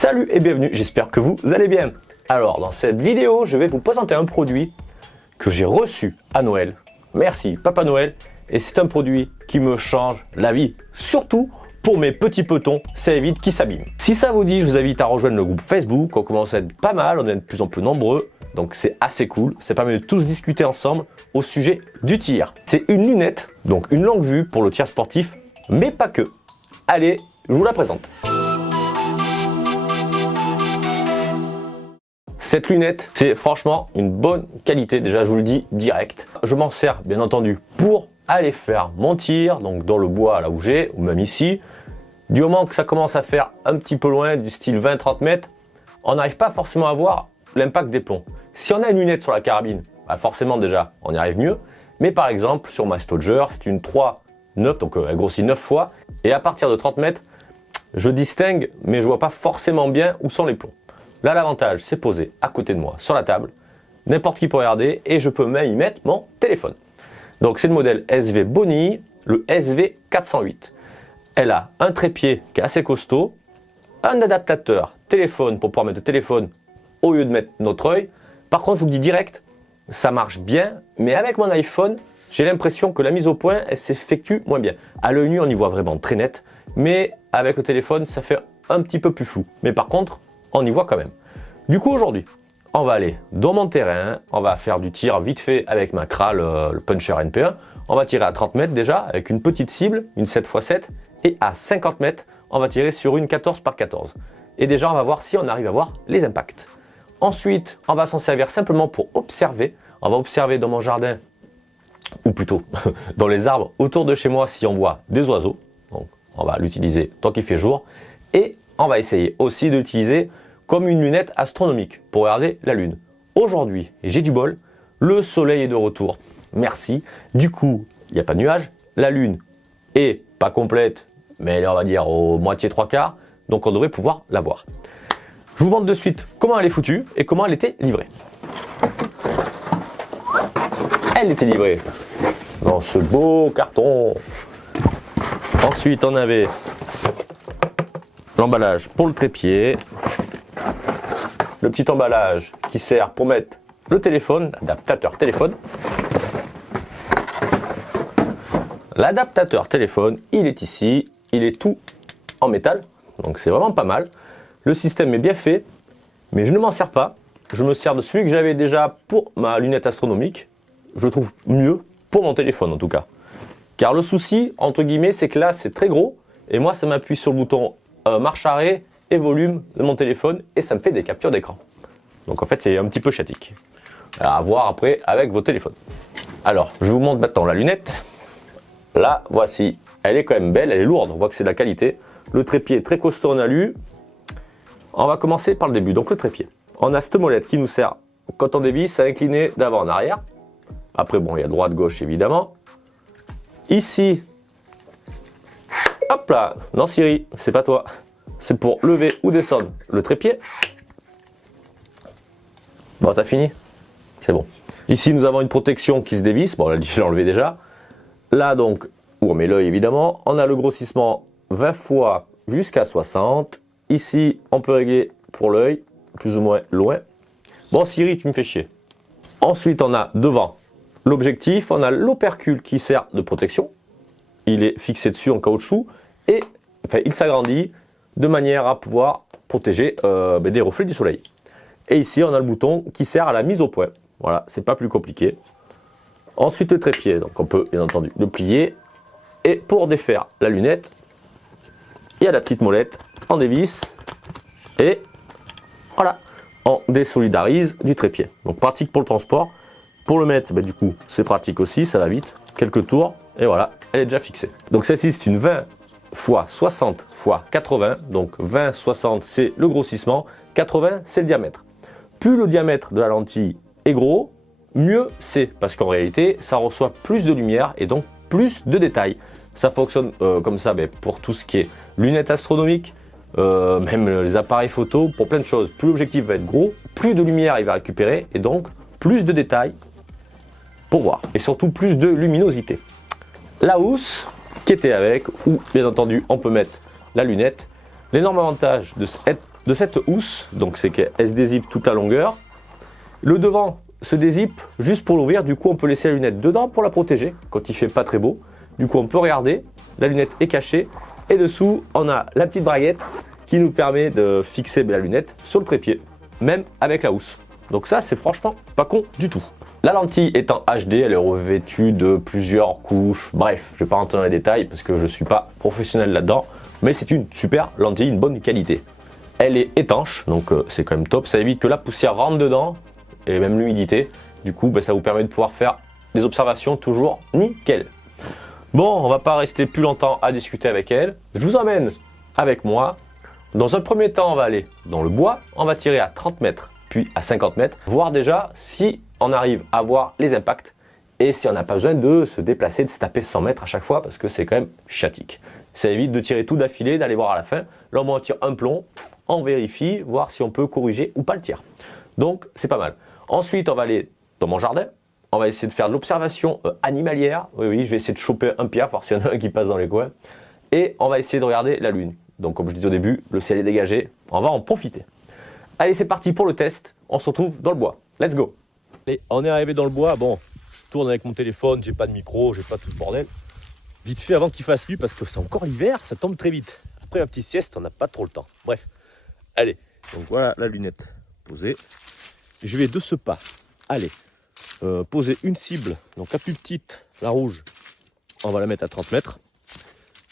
Salut et bienvenue, j'espère que vous allez bien. Alors dans cette vidéo, je vais vous présenter un produit que j'ai reçu à Noël. Merci Papa Noël. Et c'est un produit qui me change la vie. Surtout pour mes petits petons, ça évite qu'ils s'abîment. Si ça vous dit, je vous invite à rejoindre le groupe Facebook. On commence à être pas mal, on est de plus en plus nombreux. Donc c'est assez cool. Ça permet de tous discuter ensemble au sujet du tir. C'est une lunette, donc une longue vue pour le tir sportif, mais pas que. Allez, je vous la présente. Cette lunette, c'est franchement une bonne qualité, déjà je vous le dis direct. Je m'en sers bien entendu pour aller faire mon tir, donc dans le bois là où j'ai, ou même ici. Du moment que ça commence à faire un petit peu loin, du style 20-30 mètres, on n'arrive pas forcément à voir l'impact des plombs. Si on a une lunette sur la carabine, bah forcément déjà on y arrive mieux. Mais par exemple sur ma Stodger, c'est une 3-9, donc elle grossit 9 fois. Et à partir de 30 mètres, je distingue, mais je vois pas forcément bien où sont les plombs. Là, l'avantage, c'est posé à côté de moi, sur la table. N'importe qui peut regarder et je peux même y mettre mon téléphone. Donc, c'est le modèle SV Boni, le SV408. Elle a un trépied qui est assez costaud, un adaptateur téléphone pour pouvoir mettre le téléphone au lieu de mettre notre œil. Par contre, je vous le dis direct, ça marche bien, mais avec mon iPhone, j'ai l'impression que la mise au point, elle s'effectue moins bien. À l'œil nu, on y voit vraiment très net, mais avec le téléphone, ça fait un petit peu plus flou. Mais par contre, on y voit quand même. Du coup, aujourd'hui, on va aller dans mon terrain, on va faire du tir vite fait avec ma Kral, le Puncher NP1. On va tirer à 30 mètres déjà, avec une petite cible, une 7x7, et à 50 mètres, on va tirer sur une 14x14. Et déjà, on va voir si on arrive à voir les impacts. Ensuite, on va s'en servir simplement pour observer. On va observer dans mon jardin, ou plutôt dans les arbres autour de chez moi si on voit des oiseaux. Donc, on va l'utiliser tant qu'il fait jour. Et on va essayer aussi de l'utiliser comme une lunette astronomique pour regarder la lune. Aujourd'hui, j'ai du bol, le soleil est de retour, merci. Du coup, il n'y a pas de nuages, la lune est pas complète, mais elle est, on va dire, au moitié trois quarts, donc on devrait pouvoir la voir. Je vous montre de suite comment elle est foutue et comment elle était livrée. Elle était livrée dans ce beau carton. Ensuite, on avait l'emballage pour le trépied, le petit emballage qui sert pour mettre le téléphone, l'adaptateur téléphone. L'adaptateur téléphone, il est ici, il est tout en métal, donc c'est vraiment pas mal. Le système est bien fait, mais je ne m'en sers pas. Je me sers de celui que j'avais déjà pour ma lunette astronomique. Je le trouve mieux pour mon téléphone en tout cas. Car le souci, entre guillemets, c'est que là c'est très gros, et moi ça m'appuie sur le bouton marche arrêt et volume de mon téléphone et ça me fait des captures d'écran. Donc en fait c'est un petit peu chatique. À voir après avec vos téléphones. Alors je vous montre maintenant la lunette. Là voici, elle est quand même belle, elle est lourde, on voit que c'est de la qualité. Le trépied est très costaud en alu. On va commencer par le début, donc le trépied. On a cette molette qui nous sert quand on dévisse à incliner d'avant en arrière. Après bon il y a droite gauche évidemment. Ici, hop là, non Siri, c'est pas toi. C'est pour lever ou descendre le trépied. Bon, t'as fini? C'est bon. Ici, nous avons une protection qui se dévisse. Bon, là, je l'ai enlevé déjà. Là, donc, où on met l'œil, évidemment. On a le grossissement 20 fois jusqu'à 60. Ici, on peut régler pour l'œil, plus ou moins loin. Bon, Siri, tu me fais chier. Ensuite, on a devant l'objectif. On a l'opercule qui sert de protection. Il est fixé dessus en caoutchouc. Et enfin, il s'agrandit de manière à pouvoir protéger des reflets du soleil. Et ici, on a le bouton qui sert à la mise au point. Voilà, c'est pas plus compliqué. Ensuite, le trépied. Donc, on peut bien entendu le plier. Et pour défaire la lunette, il y a la petite molette. On dévisse. Et voilà, on désolidarise du trépied. Donc, pratique pour le transport. Pour le mettre, du coup, c'est pratique aussi. Ça va vite. Quelques tours. Et voilà, elle est déjà fixée. Donc, celle-ci, c'est une 20 x 60 x 80. Donc, 20, 60, c'est le grossissement. 80, c'est le diamètre. Plus le diamètre de la lentille est gros, mieux c'est, parce qu'en réalité, ça reçoit plus de lumière et donc plus de détails. Ça fonctionne comme ça pour tout ce qui est lunettes astronomiques, même les appareils photo, pour plein de choses. Plus l'objectif va être gros, plus de lumière il va récupérer et donc plus de détails pour voir. Et surtout plus de luminosité. La housse qui était avec, où bien entendu on peut mettre la lunette. L'énorme avantage de cette de cette housse, donc c'est qu'elle se dézippe toute la longueur. Le devant se dézippe juste pour l'ouvrir, du coup on peut laisser la lunette dedans pour la protéger quand il fait pas très beau. Du coup on peut regarder, la lunette est cachée et dessous on a la petite braguette qui nous permet de fixer la lunette sur le trépied, même avec la housse. Donc ça c'est franchement pas con du tout. La lentille est en HD, elle est revêtue de plusieurs couches, bref, je vais pas rentrer dans les détails parce que je suis pas professionnel là-dedans, mais c'est une super lentille, une bonne qualité. Elle est étanche, donc c'est quand même top, ça évite que la poussière rentre dedans, et même l'humidité. Du coup, ça vous permet de pouvoir faire des observations toujours nickel. Bon, on va pas rester plus longtemps à discuter avec elle. Je vous emmène avec moi. Dans un premier temps, on va aller dans le bois, on va tirer à 30 mètres, puis à 50 mètres, voir déjà si on arrive à voir les impacts et si on n'a pas besoin de se déplacer, de se taper 100 mètres à chaque fois parce que c'est quand même chatique. Ça évite de tirer tout d'affilée, d'aller voir à la fin. Là, on tire un plomb, on vérifie, voir si on peut corriger ou pas le tir. Donc, c'est pas mal. Ensuite, on va aller dans mon jardin. On va essayer de faire de l'observation animalière. Oui, je vais essayer de choper un pierre, voir s'il y en a un qui passe dans les coins. Et on va essayer de regarder la lune. Donc, comme je disais au début, le ciel est dégagé. On va en profiter. Allez, c'est parti pour le test. On se retrouve dans le bois. Let's go. Allez, on est arrivé dans le bois. Bon, je tourne avec mon téléphone. J'ai pas de micro, j'ai pas tout le bordel. Vite fait avant qu'il fasse nuit parce que c'est encore l'hiver, ça tombe très vite. Après la petite sieste, on n'a pas trop le temps. Bref, allez. Donc voilà la lunette posée. Je vais de ce pas, allez, poser une cible, donc la plus petite, la rouge, on va la mettre à 30 mètres.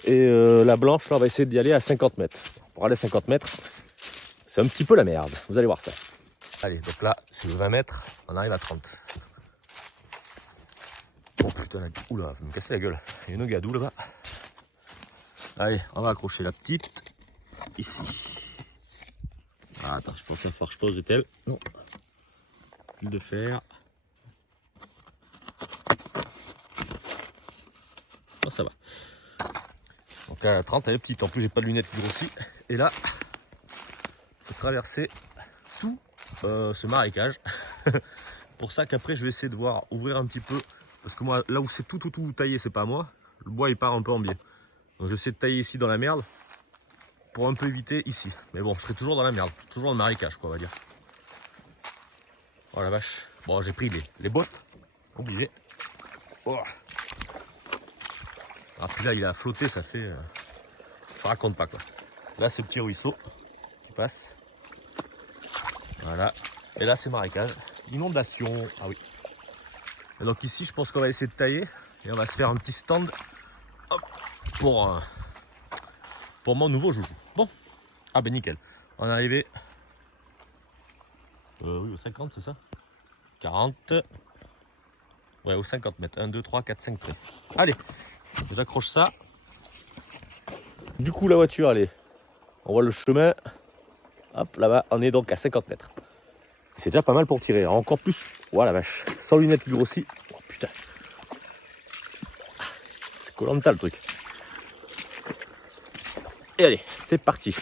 Et la blanche, là, on va essayer d'y aller à 50 mètres. Pour aller à 50 mètres, c'est un petit peu la merde, vous allez voir ça. Allez, donc là, c'est le 20 mètres, on arrive à 30. Oh putain, oula, vous me cassez la gueule, il y a une gadou là-bas. Allez, on va accrocher la petite, ici. Ah, attends, je pensais faire je pose de tel. Non. Fil de fer. Oh, ça va. Donc là, la 30, elle est petite. En plus, j'ai pas de lunettes qui grossit. Et là, je vais traverser tout ce marécage. Pour ça qu'après, je vais essayer de voir, ouvrir un petit peu. Parce que moi, là où c'est tout taillé, c'est pas à moi. Le bois, il part un peu en biais. Donc, j'essaie de tailler ici dans la merde. Pour un peu éviter ici. Mais bon, je serai toujours dans la merde. Toujours dans le marécage, quoi, on va dire. Oh la vache. Bon, j'ai pris les bottes. Obligé. Oh. Ah, puis là, il a flotté, ça fait... je raconte pas, quoi. Là, c'est le petit ruisseau qui passe. Voilà. Et là, c'est marécage. Inondation. Ah oui. Et donc ici, je pense qu'on va essayer de tailler. Et on va se faire un petit stand. Hop, pour mon nouveau joujou. Bon. Ah ben nickel. On est arrivé... oui, au 50, c'est ça 40. Ouais, au 50 mètres. 1, 2, 3, 4, 5 traits. Allez, j'accroche ça. Du coup, la voiture, allez, on voit le chemin. Hop, là-bas, on est donc à 50 mètres. C'est déjà pas mal pour tirer. Encore plus. Voilà, vache. Sans lunettes qui grossit. Oh putain. C'est Koh-Lanta le truc. Et allez, c'est parti.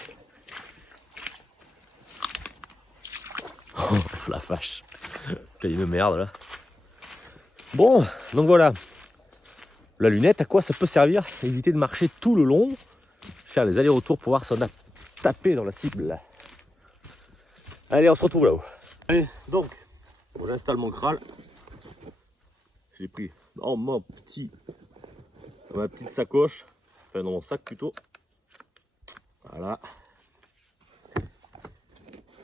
Oh la vache. T'as une merde là. Bon, donc voilà. La lunette, à quoi ça peut servir? Éviter de marcher tout le long. Faire les allers-retours pour voir si on a tapé dans la cible. Allez, on se retrouve là-haut. Allez, donc, bon, j'installe mon crâle. J'ai pris dans ma petite sacoche. Enfin, dans mon sac plutôt. Voilà.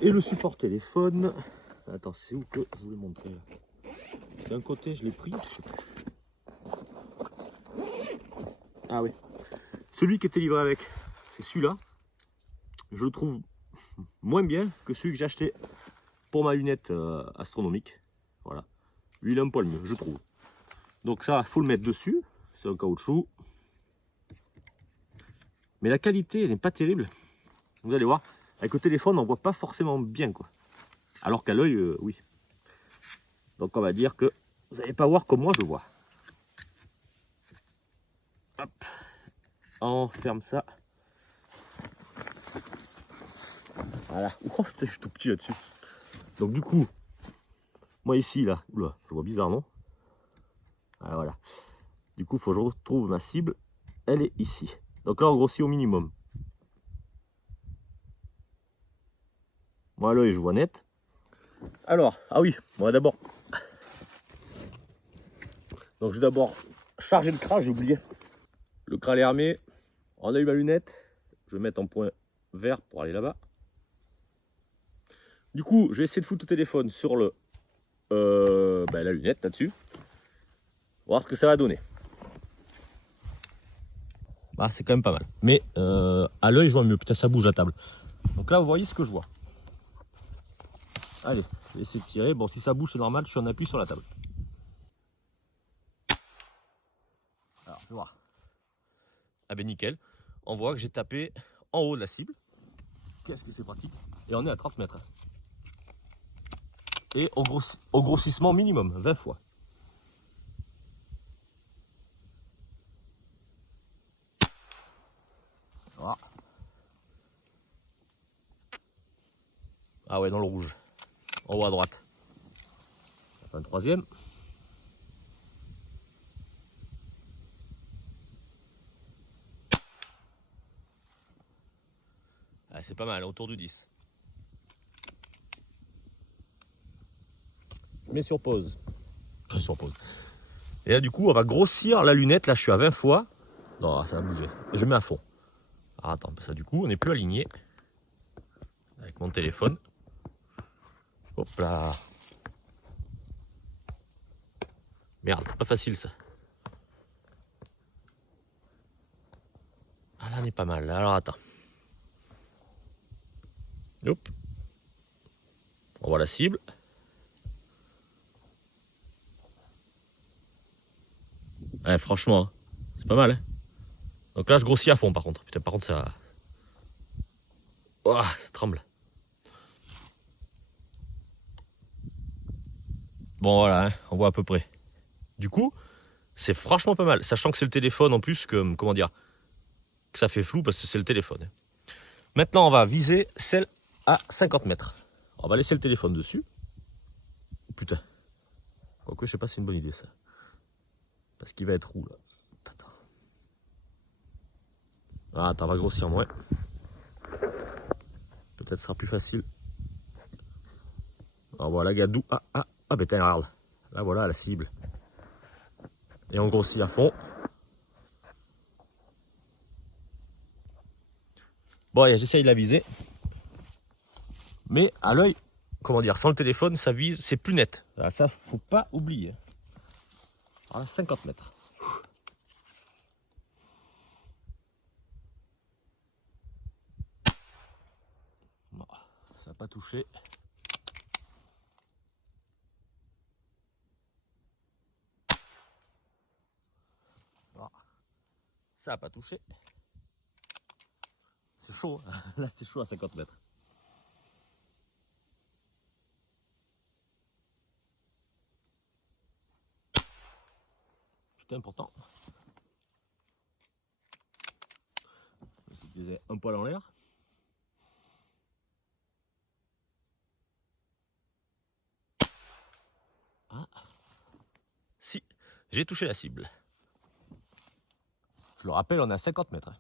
Et le support téléphone. Attends, c'est où que je voulais montrer là? D'un côté, je l'ai pris. Ah oui. Celui qui était livré avec, c'est celui-là. Je le trouve moins bien que celui que j'ai acheté pour ma lunette astronomique. Voilà. Lui, il est un poil mieux, je trouve. Donc ça, il faut le mettre dessus. C'est un caoutchouc. Mais la qualité, elle n'est pas terrible. Vous allez voir, avec le téléphone, on ne voit pas forcément bien, quoi. Alors qu'à l'œil, oui. Donc on va dire que vous n'allez pas voir comme moi je vois. Hop. On ferme ça. Voilà. Oh putain, je suis tout petit là-dessus. Donc du coup, moi ici, là, oula, je vois bizarre, non? Ah, voilà. Du coup, il faut que je retrouve ma cible. Elle est ici. Donc là, on grossit au minimum. Moi, à l'œil, je vois net. Alors, ah oui, on va d'abord. Donc, je vais d'abord charger le CRA, j'ai oublié. Le CRA est armé. On a eu ma lunette. Je vais mettre en point vert pour aller là-bas. Du coup, je vais essayer de foutre le téléphone sur la lunette là-dessus. Voir ce que ça va donner. Bah, c'est quand même pas mal. Mais à l'œil, je vois mieux. Putain, ça bouge la table. Donc là, vous voyez ce que je vois. Allez, je vais essayer de tirer. Bon, si ça bouge, c'est normal. Je suis en appui sur la table. Alors, je vais voir. Ah ben nickel. On voit que j'ai tapé en haut de la cible. Qu'est-ce que c'est pratique. Et on est à 30 mètres. Et au grossissement minimum, 20 fois. Voilà. Ah ouais, dans le rouge. En haut à droite. Un troisième. Ah, c'est pas mal, autour du 10. Je mets sur pause. Sur pause. Et là, du coup, on va grossir la lunette. Là, je suis à 20 fois. Non, ça va bouger. Et je mets à fond. Alors, attends, ça, du coup, on n'est plus aligné. Avec mon téléphone. Hop là. Merde, pas facile ça. Ah là, on est pas mal. Alors, attends. Hop. On voit la cible. Ouais, franchement, c'est pas mal. Hein. Donc là, je grossis à fond par contre. Putain, par contre, ça. Oh, ça tremble. Bon, voilà, hein, on voit à peu près. Du coup, c'est franchement pas mal. Sachant que c'est le téléphone en plus, que, comment dire, que ça fait flou parce que c'est le téléphone. Maintenant, on va viser celle à 50 mètres. On va laisser le téléphone dessus. Putain. Quoique, je sais pas si c'est une bonne idée ça. Parce qu'il va être roux là. Attends. Ah, attends, on va grossir moins. Peut-être ce sera plus facile. Alors voilà, gadou. Ah, ben tiens, regarde. Là, voilà la cible. Et on grossit à fond. Bon, allez, j'essaye de la viser. Mais à l'œil, comment dire, sans le téléphone, ça vise, c'est plus net. Alors ça, faut pas oublier. Voilà, 50 mètres. Bon, ça n'a pas touché. Voilà. Ça n'a pas touché. C'est chaud, hein. Là c'est chaud à 50 mètres. Putain, pourtant. Je disais un poil en l'air. Ah. Si, j'ai touché la cible. Je le rappelle, on est à 50 mètres.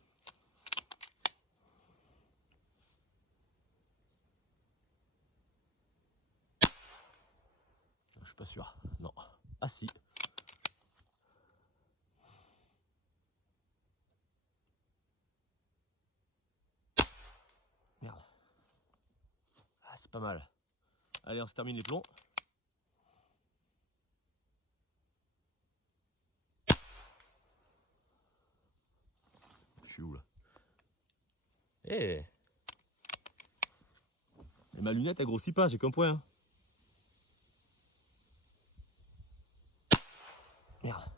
Je suis pas sûr. Non. Ah si. Merde. Ah, c'est pas mal. Allez, on se termine les plombs. Je suis où là? Eh. Et ma lunette elle grossit pas, j'ai qu'un point. Hein. Merde.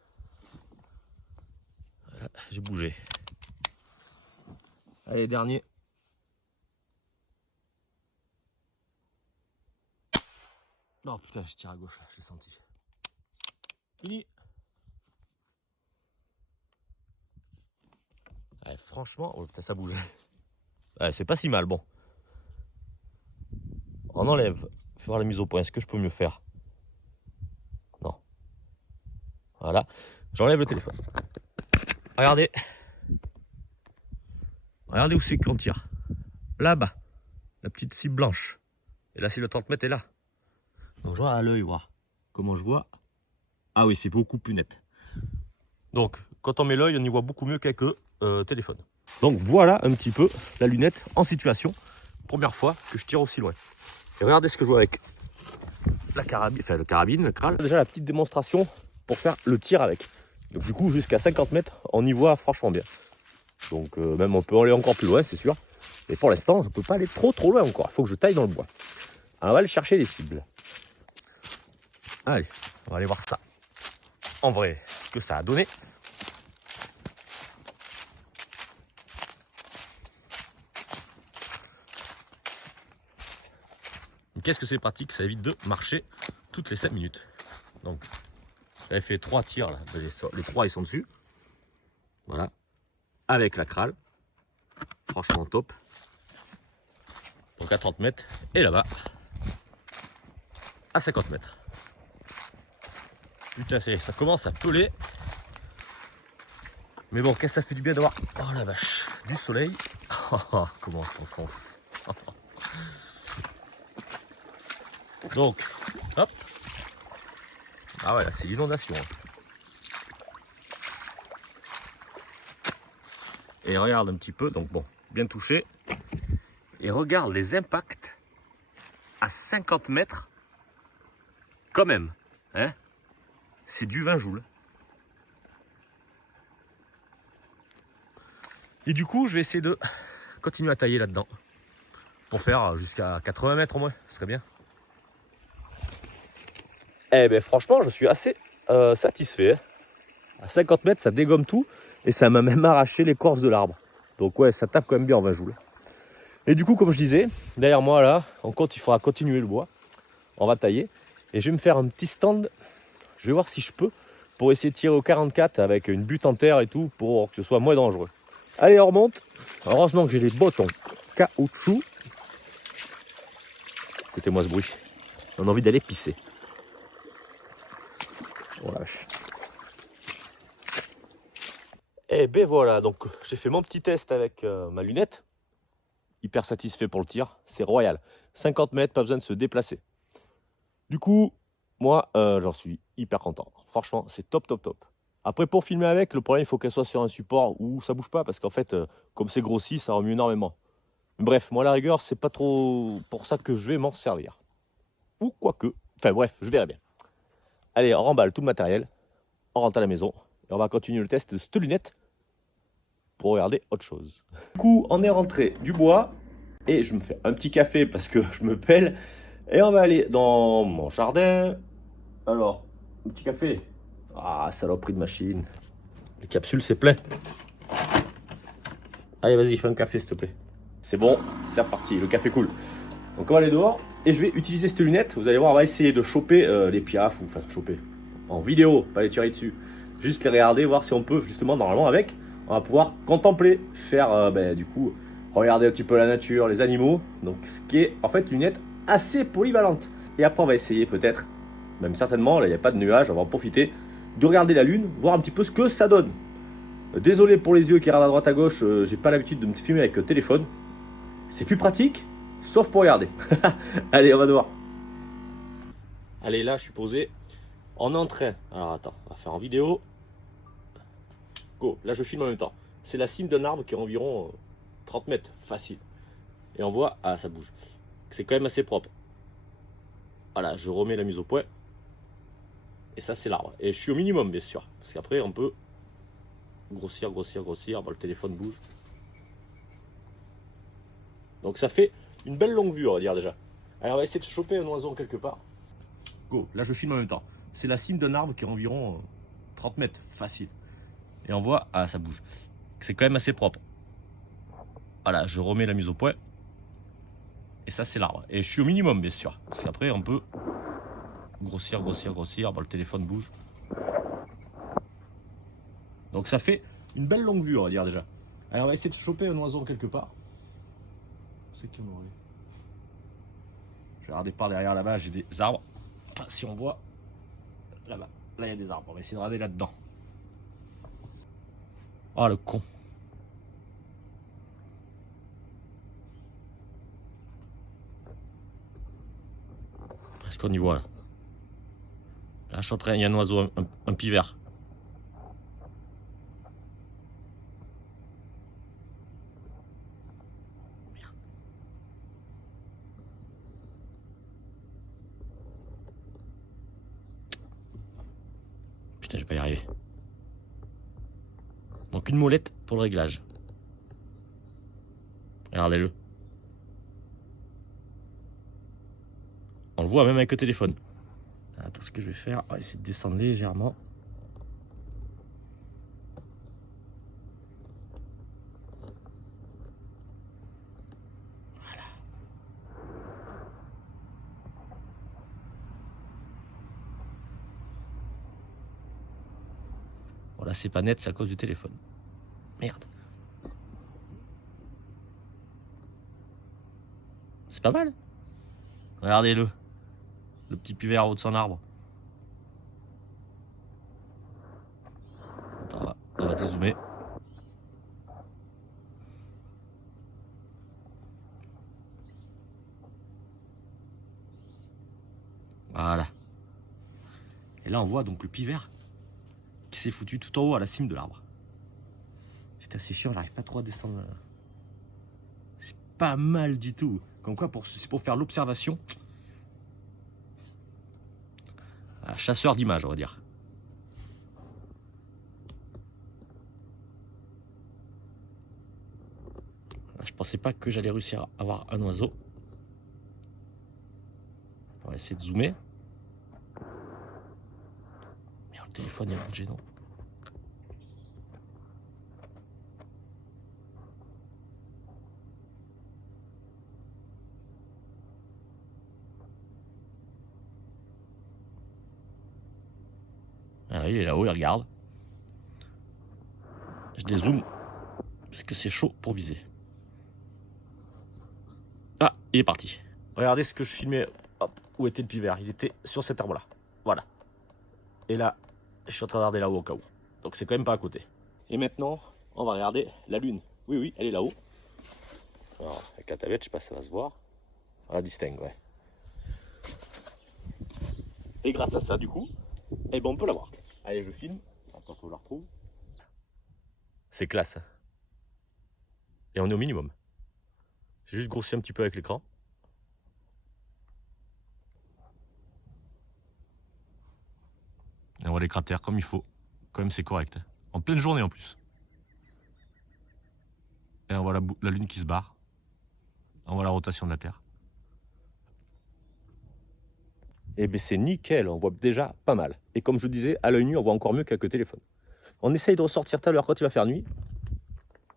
Voilà, j'ai bougé. Allez, dernier. Oh putain, je tire à gauche, je l'ai senti. Fini. Ouais, franchement, oh, putain, ça bouge. Ouais, c'est pas si mal, bon. On enlève, faire la mise au point. Est-ce que je peux mieux faire? Non. Voilà. J'enlève le téléphone. Regardez. Regardez où c'est qu'on tire. Là-bas. La petite cible blanche. Et là, si le 30 mètres est là. Donc, je vois à l'œil, voir comment je vois. Ah oui, c'est beaucoup plus net. Donc, quand on met l'œil, on y voit beaucoup mieux qu'avec téléphone. Donc, voilà un petit peu la lunette en situation. Première fois que je tire aussi loin. Et regardez ce que je vois avec la carabine, enfin le carabine, le Kral. Déjà la petite démonstration pour faire le tir avec. Donc du coup jusqu'à 50 mètres, on y voit franchement bien. Donc même on peut aller encore plus loin, c'est sûr. Mais pour l'instant, je ne peux pas aller trop loin encore. Il faut que je taille dans le bois. Alors, on va aller chercher les cibles. Allez, on va aller voir ça. En vrai, ce que ça a donné. Qu'est-ce que c'est pratique? Ça évite de marcher toutes les 5 minutes. Donc, j'avais fait 3 tirs là. Les 3 ils sont dessus. Voilà. Avec la Kral. Franchement top. Donc à 30 mètres. Et là-bas, à 50 mètres. Putain, ça commence à peler. Mais bon, qu'est-ce que ça fait du bien d'avoir, oh la vache, du soleil. Comment on s'enfonce. Donc, hop. Ah ouais, là c'est l'inondation. Et regarde un petit peu, donc bon, bien touché. Et regarde les impacts à 50 mètres. Quand même, hein. C'est du 20 joules. Et du coup, je vais essayer de continuer à tailler là-dedans. Pour faire jusqu'à 80 mètres au moins, ce serait bien. Eh ben franchement, je suis assez satisfait. À 50 mètres, ça dégomme tout. Et ça m'a même arraché l'écorce de l'arbre. Donc ouais, ça tape quand même bien en 20 joules. Et du coup, comme je disais, derrière moi là, il faudra continuer le bois. On va tailler. Et je vais me faire un petit stand. Je vais voir si je peux. Pour essayer de tirer au 44 avec une butte en terre et tout. Pour que ce soit moins dangereux. Allez, on remonte. Heureusement que j'ai les bottes en caoutchouc. Écoutez-moi ce bruit. On a envie d'aller pisser. Voilà. Et ben voilà, donc j'ai fait mon petit test avec ma lunette. Hyper satisfait pour le tir, c'est royal. 50 mètres, pas besoin de se déplacer. Du coup, moi, j'en suis hyper content. Franchement, c'est top. Après, pour filmer avec, le problème, il faut qu'elle soit sur un support où ça bouge pas, parce qu'en fait, comme c'est grossi, ça remue énormément. Bref, moi, à la rigueur, c'est pas trop pour ça que je vais m'en servir. Ou quoique. Enfin bref, je verrai bien. Allez, on remballe tout le matériel, on rentre à la maison, et on va continuer le test de cette lunette pour regarder autre chose. Du coup, on est rentré du bois, et je me fais un petit café parce que je me pèle, et on va aller dans mon jardin. Alors, un petit café. Ah, saloperie de machine. Les capsules, c'est plein. Allez, vas-y, fais un café, s'il te plaît. C'est bon, c'est reparti, le café coule. Donc on va aller dehors, et je vais utiliser cette lunette. Vous allez voir, on va essayer de choper les piafs, ou enfin choper en vidéo, pas les tirer dessus. Juste les regarder, voir si on peut, justement, normalement avec, on va pouvoir contempler, faire, du coup, regarder un petit peu la nature, les animaux. Donc ce qui est, en fait, une lunette assez polyvalente. Et après, on va essayer peut-être, même certainement, là, il n'y a pas de nuages, on va en profiter, de regarder la lune, voir un petit peu ce que ça donne. Désolé pour les yeux qui regardent à droite à gauche, j'ai pas l'habitude de me filmer avec le téléphone. C'est plus pratique, sauf pour regarder. Allez, on va devoir. Allez, là, je suis posé. On est en train. Alors, attends, on va faire en vidéo. Go, là, je filme en même temps. C'est la cime d'un arbre qui est environ 30 mètres, facile. Et on voit, ah, ça bouge. C'est quand même assez propre. Voilà, je remets la mise au point. Et ça, c'est l'arbre. Et je suis au minimum, bien sûr. Parce qu'après, on peut grossir. Bon, le téléphone bouge. Donc, ça fait une belle longue vue, on va dire déjà. Allez, on va essayer de choper un oiseau quelque part. Go, là, je filme en même temps. C'est la cime d'un arbre qui est environ 30 mètres, facile. Et on voit, ah, ça bouge. C'est quand même assez propre. Voilà, je remets la mise au point. Et ça, c'est l'arbre. Et je suis au minimum, bien sûr. Parce qu'après, on peut grossir. Bon, le téléphone bouge. Donc, ça fait une belle longue vue, on va dire déjà. Allez, on va essayer de choper un oiseau quelque part. C'est qui m'aurait. Je vais regarder par derrière là-bas, j'ai des arbres. Ah, si on voit, là-bas, là, il y a des arbres. On va essayer de regarder là-dedans. Oh, le con. Est-ce qu'on y voit là? Là, je suis en train, il y a un oiseau, un pivert. Merde. Putain, je vais pas y arriver. Donc une molette pour le réglage. Regardez-le. On le voit même avec le téléphone. Attends, ce que je vais faire, on va essayer de descendre légèrement. Voilà. Bon là c'est pas net, c'est à cause du téléphone. Merde. C'est pas mal. Regardez-le. Le petit pivert en haut de son arbre. Attends, on va dézoomer. Voilà. Et là on voit donc le pivert qui s'est foutu tout en haut à la cime de l'arbre. C'est assez chiant, j'arrive pas trop à descendre. C'est pas mal du tout. Comme quoi, c'est pour faire l'observation. Chasseur d'images, on va dire. Je pensais pas que j'allais réussir à avoir un oiseau. On va essayer de zoomer. Merde, le téléphone il a bougé, non? Ah, il est là-haut, il regarde. Je dézoome parce que c'est chaud pour viser. Ah, il est parti. Regardez ce que je filmais. Hop, où était le pivert? Il était sur cet arbre-là. Voilà. Et là, je suis en train de regarder là-haut au cas où. Donc c'est quand même pas à côté. Et maintenant, on va regarder la lune. Oui, oui, elle est là-haut. Alors, avec la tablette, je sais pas si ça va se voir. On la distingue, ouais. Et grâce à ça, du coup, eh ben, on peut la voir. Allez, je filme. Attends, faut que je la retrouve. C'est classe. Et on est au minimum. J'ai juste grossi un petit peu avec l'écran. Et on voit les cratères comme il faut. Quand même, c'est correct. En pleine journée en plus. Et on voit la lune qui se barre. On voit la rotation de la Terre. Et bien c'est nickel, on voit déjà pas mal. Et comme je disais, à l'œil nu, on voit encore mieux qu'avec le téléphone. On essaye de ressortir tout à l'heure quand il va faire nuit.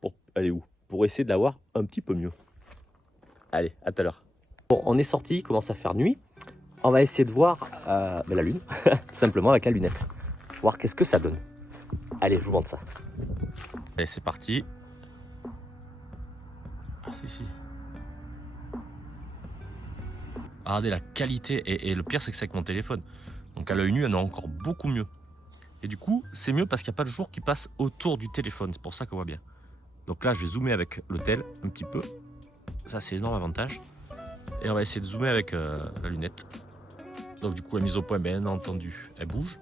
Bon, elle est où? Pour essayer de la voir un petit peu mieux. Allez, à tout à l'heure. Bon, on est sorti, il commence à faire nuit. On va essayer de voir la lune, simplement avec la lunette. Voir qu'est-ce que ça donne. Allez, je vous montre ça. Allez, c'est parti. Ah si. Regardez la qualité, et le pire c'est que c'est avec mon téléphone. Donc à l'œil nu, elle en a encore beaucoup mieux. Et du coup, c'est mieux parce qu'il n'y a pas de jour qui passe autour du téléphone. C'est pour ça qu'on voit bien. Donc là, je vais zoomer avec l'hôtel un petit peu. Ça, c'est énorme avantage. Et on va essayer de zoomer avec la lunette. Donc du coup, la mise au point, bien entendu, elle bouge.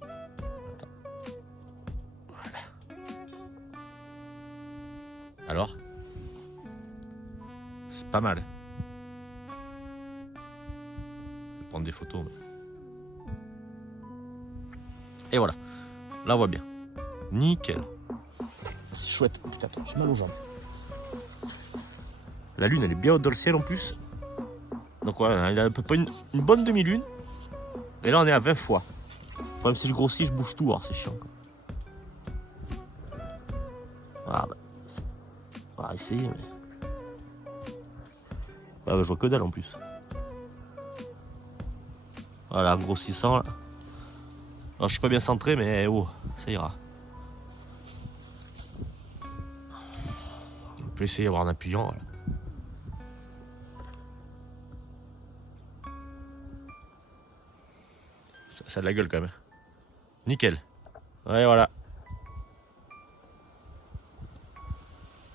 Attends. Voilà. Alors, c'est pas mal. Je vais prendre des photos. Et voilà. Là, on voit bien. Nickel. C'est chouette. Oh, putain, j'ai mal aux jambes. La lune, elle est bien haute dans le ciel en plus. Donc voilà, il a à peu près une bonne demi-lune. Et là, on est à 20 fois. Même si je grossis, je bouge tout. C'est chiant. Regarde. On va essayer. Mais... Ah, bah, je vois que dalle en plus. Voilà, grossissant. Là. Alors, je suis pas bien centré, mais oh, ça ira. On peut essayer en appuyant. Voilà. Ça a de la gueule quand même. Nickel. Ouais, voilà.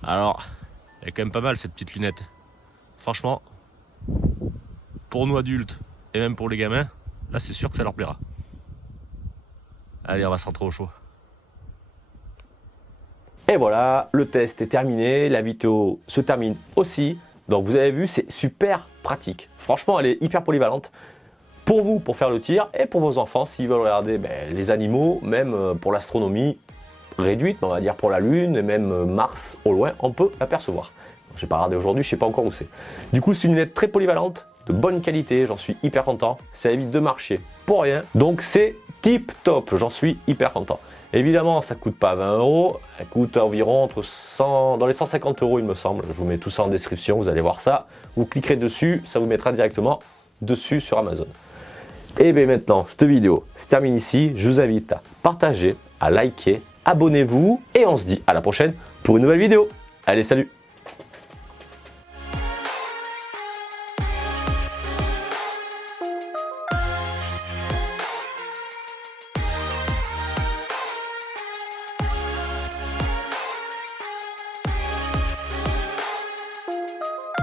Alors, elle est quand même pas mal cette petite lunette. Franchement, pour nous adultes, et même pour les gamins, là c'est sûr que ça leur plaira. Allez, on va se rentrer au chaud. Et voilà, le test est terminé, la vidéo se termine aussi. Donc vous avez vu, c'est super pratique. Franchement, elle est hyper polyvalente. Pour vous, pour faire le tir, et pour vos enfants, s'ils veulent regarder les animaux, même pour l'astronomie réduite, on va dire pour la Lune, et même Mars au loin, on peut l'apercevoir. Je n'ai pas regardé aujourd'hui, je ne sais pas encore où c'est. Du coup, c'est une lunette très polyvalente, de bonne qualité, j'en suis hyper content. Ça évite de marcher pour rien, donc c'est tip top, j'en suis hyper content. Évidemment, ça ne coûte pas 20 €, elle coûte environ entre 100, dans les 150 € il me semble. Je vous mets tout ça en description, vous allez voir ça. Vous cliquerez dessus, ça vous mettra directement dessus sur Amazon. Et bien maintenant, cette vidéo se termine ici. Je vous invite à partager, à liker, abonnez-vous et on se dit à la prochaine pour une nouvelle vidéo. Allez, salut!